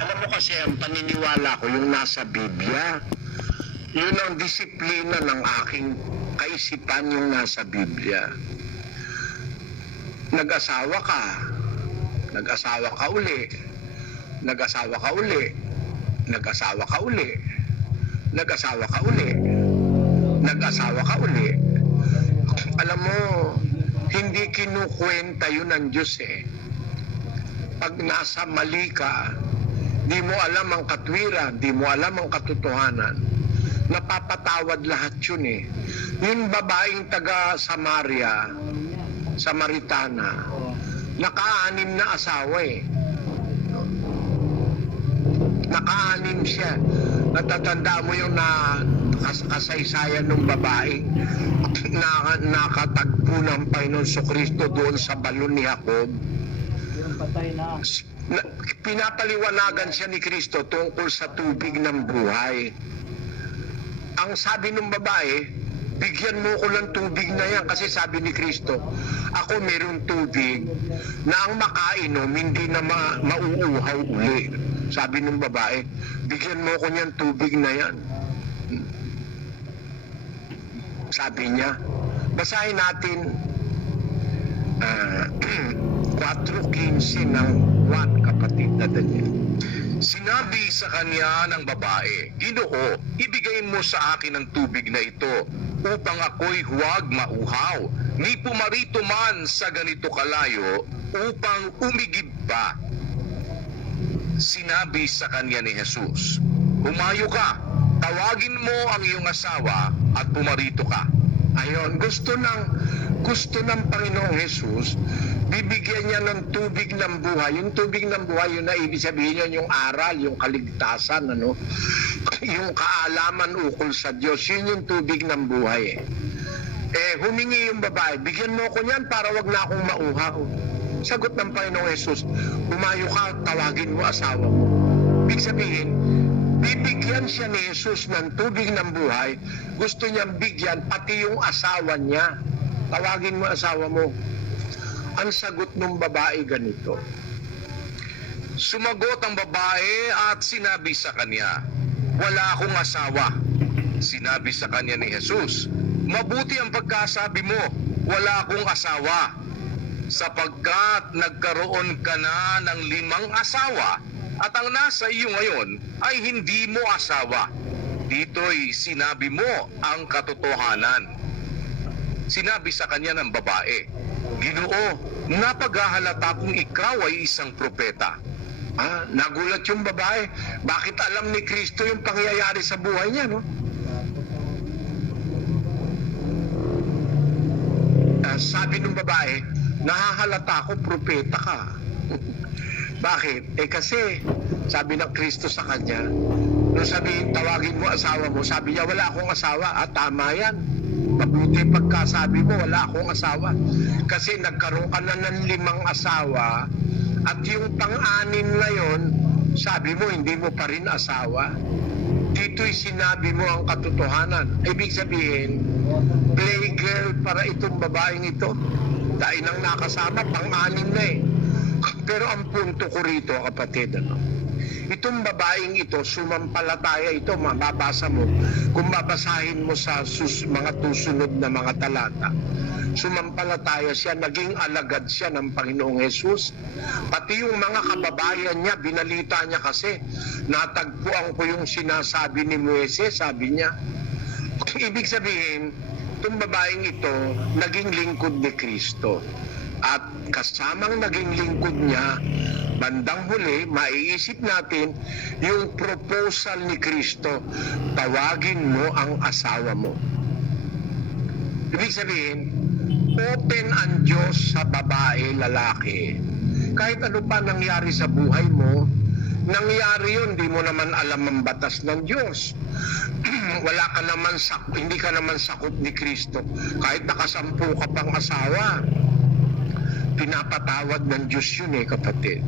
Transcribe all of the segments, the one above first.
Alam mo kasi, ang paniniwala ko yung nasa Biblia. Yun ang disiplina ng aking kaisipan, yung nasa Biblia. Nag-asawa ka. Nag-asawa ka uli. Nag-asawa ka uli. Nag-asawa ka uli. Nag-asawa ka uli. Nag-asawa ka uli. Alam mo, hindi kinukwenta yun ng Diyos eh. Pag nasa mali ka, di mo alam ang katwiran, di mo alam ang katotohanan, napapatawad lahat yun eh. Yung babaeng taga Samaria, Samaritana, naka-anim na asawa eh. Naka-anim siya. Natatanda mo yung kasaysayan ng babae na nakatagpo ng Panginoon Kristo doon sa balon ni Jacob. Patay na. Pinapaliwanagan siya ni Kristo tungkol sa tubig ng buhay. Ang sabi ng babae, bigyan mo ko ng tubig na yan kasi sabi ni Kristo, ako mayroong tubig na ang makainom hindi na mauuhaw uli. Sabi ng babae, bigyan mo ko niyan tubig na yan. Sabi niya, basahin natin 4:15 ng 1, kapatid na Daniel. Sinabi sa kanya ng babae, Ginoo, ibigay mo sa akin ang tubig na ito upang ako'y huwag mauhaw, ni pumarito man sa ganito kalayo upang umigib pa. Sinabi sa kanya ni Jesus, Humayo ka, tawagin mo ang iyong asawa at pumarito ka. Ayon, gusto ng Panginoong Jesus, bibigyan niya ng tubig ng buhay. Yung tubig ng buhay, yun na ibig sabihin yun, yung aral, yung kaligtasan, ano? Yung kaalaman ukol sa Diyos, yun yung tubig ng buhay. Humingi yung babae, bigyan mo ko niyan para wag na akong mauhaw. Sagot ng Panginoong Jesus, humayo ka, tawagin mo asawa mo. Ibig sabihin, bibigyan siya ni Jesus ng tubig ng buhay, gusto niyang bigyan pati yung asawa niya. Tawagin mo asawa mo. Ang sagot ng babae ganito. Sumagot ang babae at sinabi sa kanya, Wala akong asawa. Sinabi sa kanya ni Jesus, Mabuti ang pagkasabi mo, wala akong asawa, sapagkat nagkaroon ka na ng 5 asawa, at ang nasa iyo ngayon ay hindi mo asawa. Dito'y sinabi mo ang katotohanan. Sinabi sa kanya ng babae, Ginoo, napaghahalata kung ikaw ay isang propeta. Nagulat yung babae. Bakit alam ni Kristo yung pangyayari sa buhay niya, no? Sabi ng babae, nahahalata ko, propeta ka. Bakit? Kasi, sabi ng Kristo sa kanya, nung sabihin, tawagin mo asawa mo, sabi niya, wala akong asawa. Tama yan. Mabuti pagkasabi mo, wala akong asawa. Kasi nagkaroon ka na ng 5 asawa, at yung pang-anim ngayon, sabi mo, hindi mo pa rin asawa. Dito'y sinabi mo ang katotohanan. Ibig sabihin, play girl para itong babaeng ito. Dahil nang nakasama, pang-anim na eh. Pero ang punto ko rito, kapatid, itong babaeng ito, sumampalataya ito, mababasa mo, kung babasahin mo sa mga tusunod na mga talata, sumampalataya siya, naging alagad siya ng Panginoong Jesus. Pati yung mga kababayan niya, binalita niya kasi, natagpuan ko yung sinasabi ni Moises, sabi niya. Ibig sabihin, itong babaeng ito, naging lingkod ni Kristo. At kasamang naging lingkod niya, bandang huli, maiisip natin yung proposal ni Kristo, tawagin mo ang asawa mo. Ibig sabihin, open ang Diyos sa babae, lalaki. Kahit ano pa nangyari sa buhay mo, nangyari yun, di mo naman alam ang batas ng Diyos. Hindi ka naman sakop ni Kristo. Kahit nakasampu ka pang asawa, pinapatawad ng Diyos yun kapatid.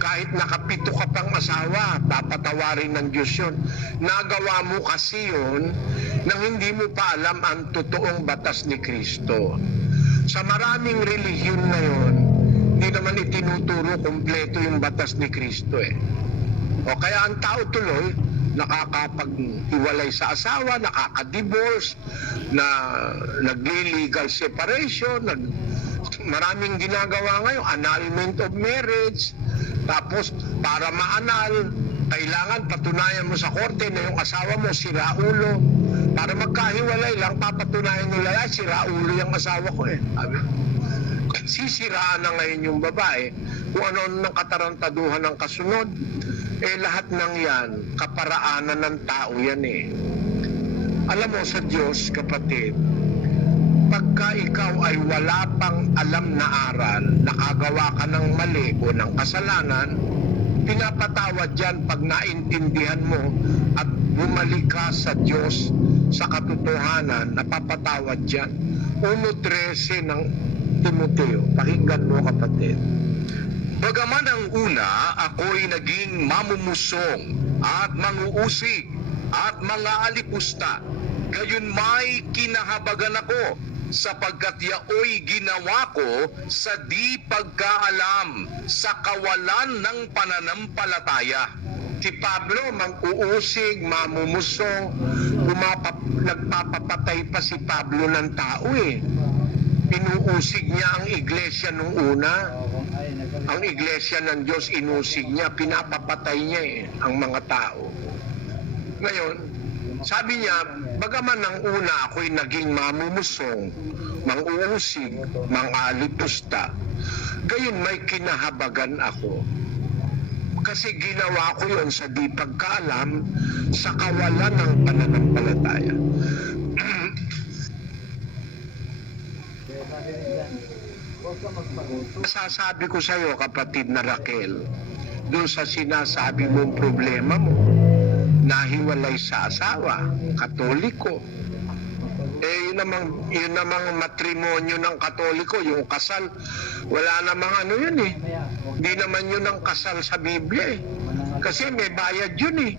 Kahit nakapito ka pang asawa, papatawarin ng Diyos yun. Nagawa mo kasi yun nang hindi mo pa alam ang totoong batas ni Kristo. Sa maraming relihiyon ngayon, hindi naman tinuturo kumpleto yung batas ni Kristo eh. O kaya ang tao tuloy, nakakapaghiwalay sa asawa, nakaka-divorce, na nagli-legal separation, maraming ginagawa ngayon, annulment of marriage. Tapos para maanal, kailangan patunayan mo sa korte na yung asawa mo sira ulo. Para magkahiwalay lang, papatunayan nila, sira ulo yung asawa ko eh. Sisiraan na ngayon yung babae kung ano ng katarantaduhan ng kasunod. Eh lahat ng yan, kaparaanan ng tao yan eh. Alam mo sa Diyos, kapatid, pagka ikaw ay wala pang alam na aral, nakagawa ka ng mali o ng kasalanan, pinapatawad yan pag naintindihan mo at bumalik ka sa Diyos sa katotohanan, napapatawad yan. 1:13 ng Timoteo, pakinggan mo kapatid. Bagaman ang una, ako'y naging mamumusong at manguusig at mga alipusta, gayon may kinahabagan ako, sapagkat yaoy ginawa ko sa di pagkaalam, sa kawalan ng pananampalataya. Si Pablo, mang-uusig, mamumusong, nagpapapatay pa si Pablo ng tao eh. Inuusig niya ang iglesia nung una. Ang iglesia ng Diyos, inusig niya, pinapapatay niya eh, ang mga tao. Ngayon, sabi niya, bagaman ng una ako'y naging mamumusong, mang-uusig, mang-alipusta, gayon may kinahabagan ako. Kasi ginawa ko yon sa di pagkaalam, sa kawalan ng pananampalataya. Sasabi ko sa iyo, kapatid na Raquel, doon sa sinasabi mong problema mo, nahiwalay sa asawa, Katoliko. Eh, yun namang matrimonyo ng Katoliko, yung kasal, wala namang ano yun eh. Hindi naman yun ang kasal sa Biblia eh. Kasi may bayad yun eh.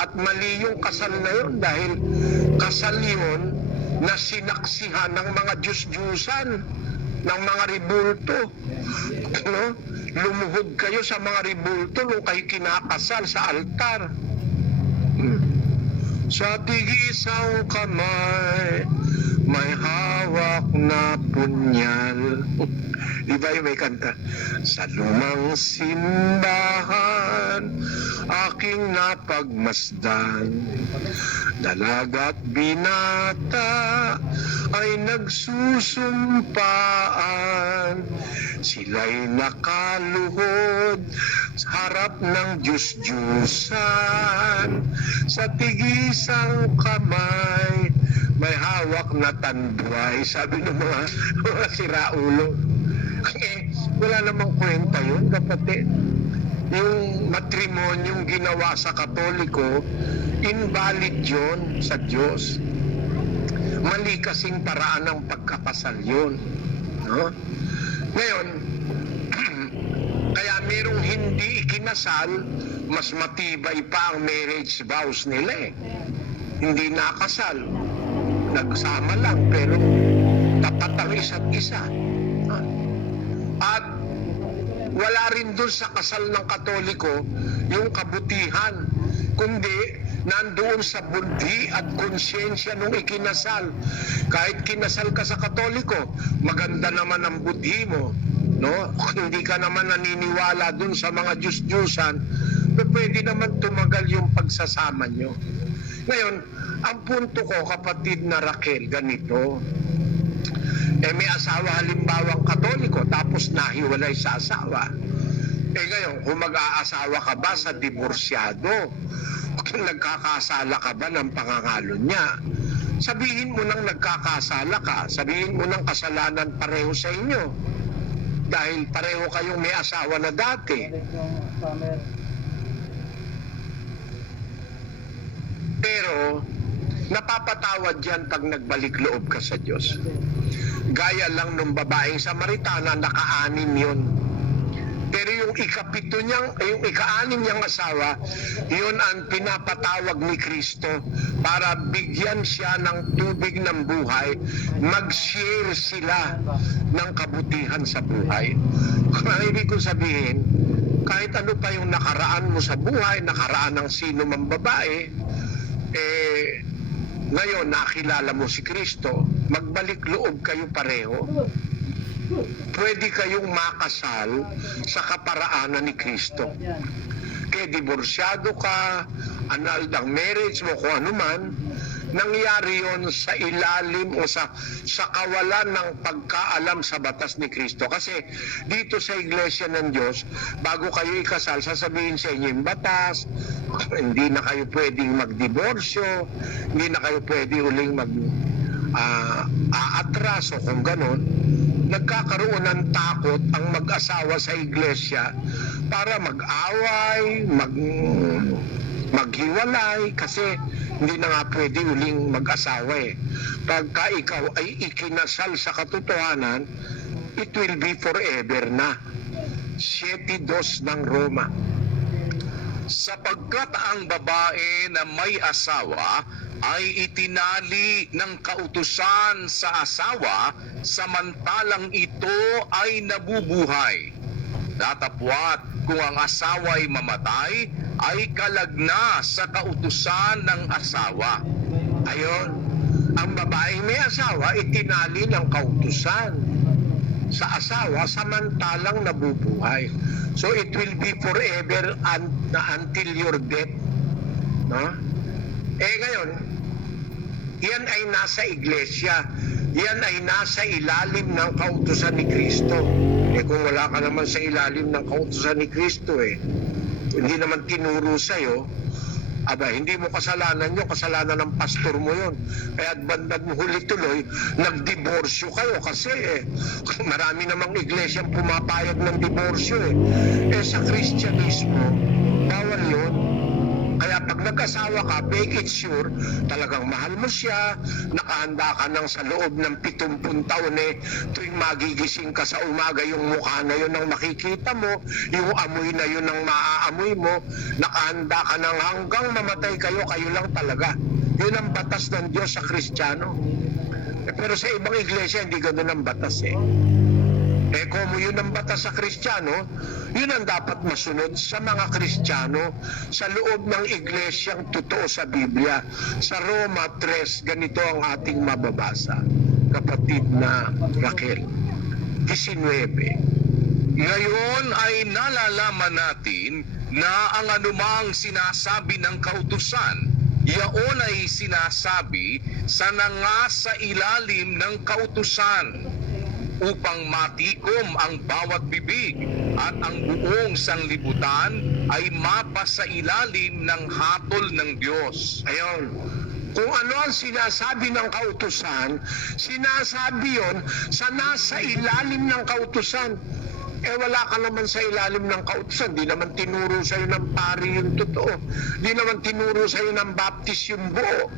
At mali yung kasal na yun dahil kasal yun na sinaksihan ng mga Diyos-Diyusan, ng mga ribulto. No? Lumuhod kayo sa mga ribulto nung kayo kinakasal sa altar. Sa tig-isang kamay, may hawak na punyal. Diba yung may kanta? Sa lumang simbahan, aking napagmasdan, dalaga't binata ay nagsusumpaan. Sila'y nakaluhod sa harap ng Diyos-Diyusan. Sa tig-isang kamay, may hawak na tanduay. Sabi ng mga siraulo. Eh, wala namang kwenta yun, kapatid. Yung matrimonyong ginawa sa Katoliko, invalid yun sa Diyos. Mali kasing paraan ng pagkapasal yun. No? Ngayon, kaya merong hindi ikinasal, mas matibay pa ang marriage vows nila eh. Hindi nakasal. Nagsama lang, pero tapat ang isa't isa. At wala rin doon sa kasal ng Katoliko yung kabutihan, kundi nandoon sa budhi at konsyensya nung ikinasal. Kahit kinasal ka sa Katoliko, maganda naman ang budhi mo, no? Hindi ka naman naniniwala doon sa mga Diyos-Diyusan, pero pwede naman tumagal yung pagsasama nyo. Ngayon, ang punto ko, kapatid na Raquel, ganito. Eh may asawa halimbawang Katoliko tapos nahiwalay sa asawa. Eh ngayon, kung mag-aasawa ka ba sa diborsyado, kung nagkakasala ka ba ng pangangalo niya, sabihin mo nang nagkakasala ka, sabihin mo nang kasalanan pareho sa inyo. Dahil pareho kayong may asawa na dati. Pero, napapatawad yan pag nagbalik loob ka sa Diyos. Gaya lang nung babaeng Samaritana, naka-anim yun. Pero yung yung yung ika-anim niyang asawa, yun ang pinapatawag ni Kristo para bigyan siya ng tubig ng buhay, mag-share sila ng kabutihan sa buhay. Kaya ibig ko sabihin, kahit ano pa yung nakaraan mo sa buhay, nakaraan ng sino mang babae, ngayon nakilala mo si Kristo, magbalik loob kayo pareho, pwede kayong makasal sa kaparaanan ni Kristo. Kaya diborsyado ka, annulled ang marriage mo, kung ano man, nangyari yon sa ilalim o sa kawalan ng pagkaalam sa batas ni Kristo. Kasi dito sa Iglesia ng Diyos, bago kayo ikasal, sasabihin sa inyo yung batas, hindi na kayo pwedeng magdiborsyo, hindi na kayo pwede uling aatras o kung ganon. Nagkakaroon ng takot ang mag-asawa sa iglesia para mag-away, maghiwalay, kasi hindi na nga pwede uling mag-asawa eh. Pagka ikaw ay ikinasal sa katotohanan, it will be forever na. 7:2 ng Roma. Sapagkat ang babae na may asawa ay itinali ng kautusan sa asawa samantalang ito ay nabubuhay. Datapwat kung ang asawa ay mamatay, ay kalagna sa kautusan ng asawa. Ayon, ang babaeng may asawa itinali ng kautusan sa asawa samantalang nabubuhay. So it will be forever until your death. No? Ngayon, yan ay nasa iglesia. Yan ay nasa ilalim ng kautusan ni Kristo. Kung wala ka naman sa ilalim ng kautusan ni Kristo, hindi naman tinuro sa'yo, hindi mo kasalanan yun, kasalanan ng pastor mo yun. Kaya bandang huli tuloy, nagdiborsyo kayo kasi marami namang iglesyang pumapayag ng diborsyo sa Kristyanismo, bawal yun. Kaya pag nag-asawa ka, make it sure talagang mahal mo siya, nakahanda ka ng sa loob ng 70 taon tuwing magigising ka sa umaga, yung mukha na yun ang makikita mo, yung amoy na yun ang maaamoy mo, nakahanda ka ng hanggang mamatay kayo, kayo lang talaga. Yun ang batas ng Diyos sa Kristiyano. Pero sa ibang iglesia, hindi ganun ang batas kung yun ang batas sa Kristiyano, yun ang dapat masunod sa mga Kristiyano sa loob ng iglesyang totoo sa Biblia. Sa Roma 3, ganito ang ating mababasa, kapatid na Raquel, 19. Ngayon ay nalalaman natin na ang anumang sinasabi ng kautusan, yaon ay sinasabi sa nangasa ilalim ng kautusan, upang matikom ang bawat bibig at ang buong sanglibutan ay mapasa ilalim ng hatol ng Diyos. Ayon, kung ano ang sinasabi ng kautusan, sinasabi yon sa nasa ilalim ng kautusan. Wala ka naman sa ilalim ng kautusan. Di naman tinuro sa'yo ng pari yung totoo. Di naman tinuro sa'yo ng baptist yung buo.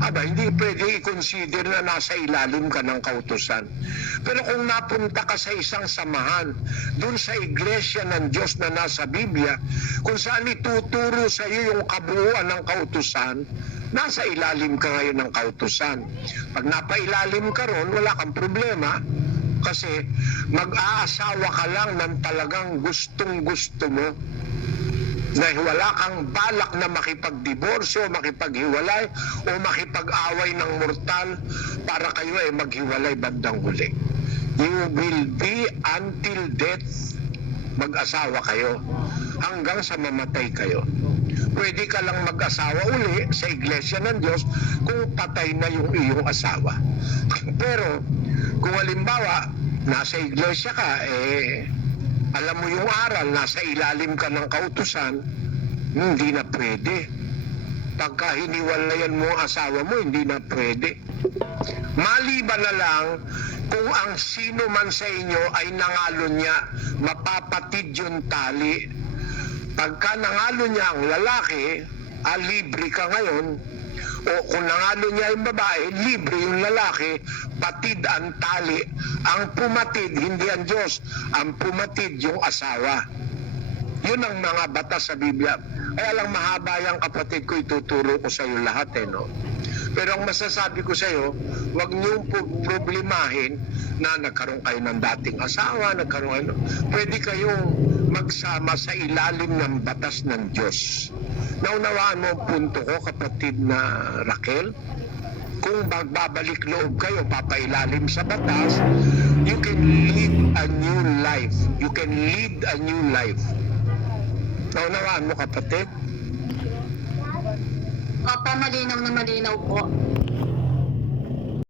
Hindi pwede i-consider na nasa ilalim ka ng kautusan. Pero kung napunta ka sa isang samahan, dun sa iglesia ng Diyos na nasa Biblia, kung saan ituturo sa iyo yung kabuuan ng kautusan, nasa ilalim ka ngayon ng kautusan. Pag napailalim ka ron, wala kang problema. Kasi mag-aasawa ka lang ng talagang gustong-gusto mo, na wala kang balak na makipagdiborsyo, makipaghiwalay o makipag-away ng mortal para kayo ay maghiwalay bandang huli. You will be until death, mag-asawa kayo hanggang sa mamatay kayo. Pwede ka lang mag-asawa uli sa iglesia ng Diyos kung patay na yung iyong asawa. Pero kung halimbawa nasa iglesia ka, alam mo yung aral, nasa ilalim ka ng kautusan, hindi na pwede. Pagka hiniwalayan mo ang asawa mo, hindi na pwede. Maliban na lang kung ang sino man sa inyo ay nangalo niya, mapapatid yung tali. Pagka nangalo niya ang lalaki, libre ka ngayon, O kung nangalo niya yung babae, libre yung lalaki, patid ang tali. Ang pumatid, hindi ang Diyos. Ang pumatid yung asawa. Yun ang mga batas sa Biblia. Kaya lang mahaba yung kapatid ko, ituturo ko sa iyo lahat no. Pero ang masasabi ko sa iyo, huwag niyong problemahin na nagkaroon kayo ng dating asawa, pwede kayong magsama sa ilalim ng batas ng Diyos. Naunawaan mo ang punto ko, kapatid na Raquel? Kung magbabalik loob kayo, papailalim sa batas, you can live a new life. You can lead a new life. Naunawaan mo, kapatid? Opo, malinaw na malinaw po.